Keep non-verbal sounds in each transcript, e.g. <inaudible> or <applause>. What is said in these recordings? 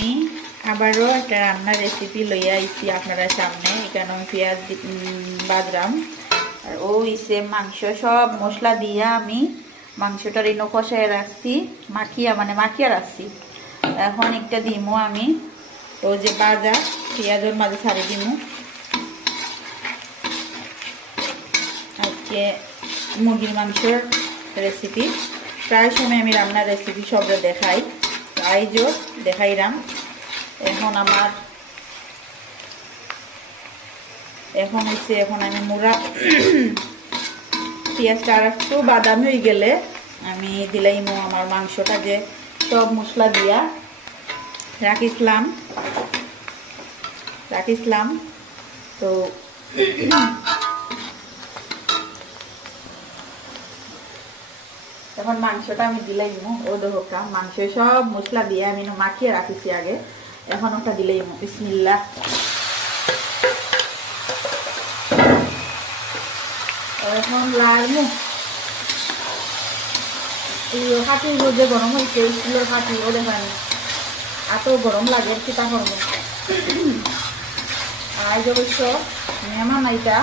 আমি আবারও একটা রান্নার রেসিপি লইয়া আইছি আপনারা সামনে। এখানে আমি পেঁয়াজ বাজরাম আর ও ইসে মাংস, সব মশলা দিয়া আমি মাংসটার ইনো কষায় রাখছি, মাখিয়া মানে মাখিয়া রাখছি। এখন একটা দিমু আমি তো যে বাজা পেঁয়াজের মাঝে ছাড়ি দিমু। আজকে মুরগির মাংসের রেসিপি প্রায় সময় আমি রান্নার রেসিপি সবটা দেখাই। আইজও দেখাইলাম এখন আমার এখন হচ্ছে এখন আমি মুড়া পেঁয়াজটা আর একটু বাদামি হয়ে গেলে আমি দিলাইমো আমার মাংসটা যে সব মশলা দিয়া। রাখিসলাম। রাখিসলাম। তো এখন মাংসটা আমি দিলাইমু ও দোহকা মাংস সব মশলা দিয়ে আমি মাখিয়ে রাখিছি আগে। এখন ওটা দিলাইমু বিসমিল্লা এখন এই হাতির রোদে গরম হয়েছে স্কুলের হাতি ও দেখেন এত গরম লাগে কিতা করব। আজ অবশ্য মেহমান আইটা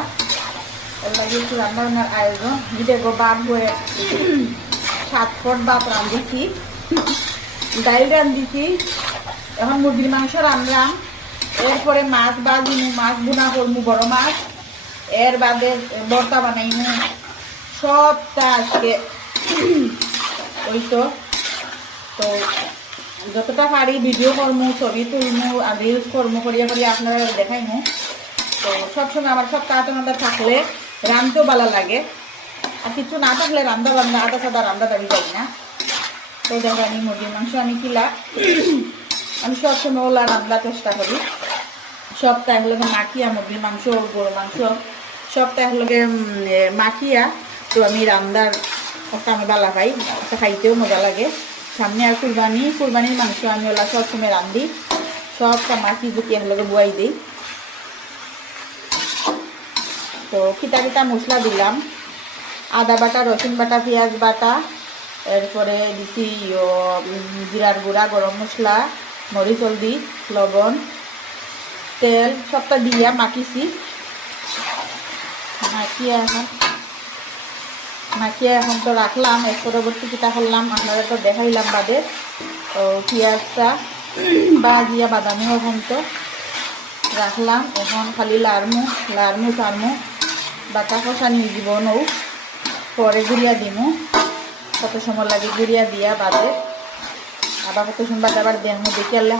ওর লাগে একটু রান্না আয়োজন। দেখো বাপ হয়ে সাত ফট বাপ রান্ধিছি, ডাইল রান্ধিছি, এখন মুরগির মাংস রান্নলাম এরপরে মাছ বাজিমু মাছ বুনা করমু, বড় মাছ। এর বাদে বর্তা বানাইমু। সবটা আজকে <clears throat> ওই তো তো যতটা পারি ভিডিও করমু, ছবি তুলমু, আর রিলস করমু, করিয়া করিয়া আপনারা দেখাইমু। তো সবসময় আমার সব কাটা থাকলে রানতেও ভালো লাগে। আর কিছু না থাকলে রান্না বান্না আদা সাদা রান্না দাবি করি না। তো দেখো আমি মুরগির মাংস আমি কিলা। আমি সবসময় ওলা রান্নার চেষ্টা করি। সবটা একলগে মাখিয়া মুরগির মাংস গরু মাংস। একলগে উম, মাখিয়া তো আমি রান্নার একটা আমি ভালো পাই একটা খাইতেও মজা লাগে। সামনে আর কুরবানি কুরবানির মাংস আমি ওলা সবসময় রান্ধি। সবটা মাখি জুকি একলগে বুয়াই দিই। তো খিতা খিতা মশলা দিলাম। আদা বাটা, রসুন বাটা, পেঁয়াজ বাটা, এরপরে দিছি জিরার গুঁড়া, গরম মশলা, মরিচ, হলদি, লবণ, তেল সবটা দিয়া মাখিছি। মাখিয়ে এখন মাখিয়ে এখন তো রাখলাম, এর পরবর্তী কিতা করলাম, আপনারা তো দেখাইলাম বাদে। তো পেঁয়াজটা বাজিয়া বাদামি এখন তো রাখলাম। এখন খালি লাড়মু লাড়মু সারমু, বাটা কষা নিয়ে পরে গুড়িয়া দিমু। কত সময় লাগে গুড়িয়া দিয়া বাদে। আবার কত সময় বাদে আবার দেমু, দেখি আনলে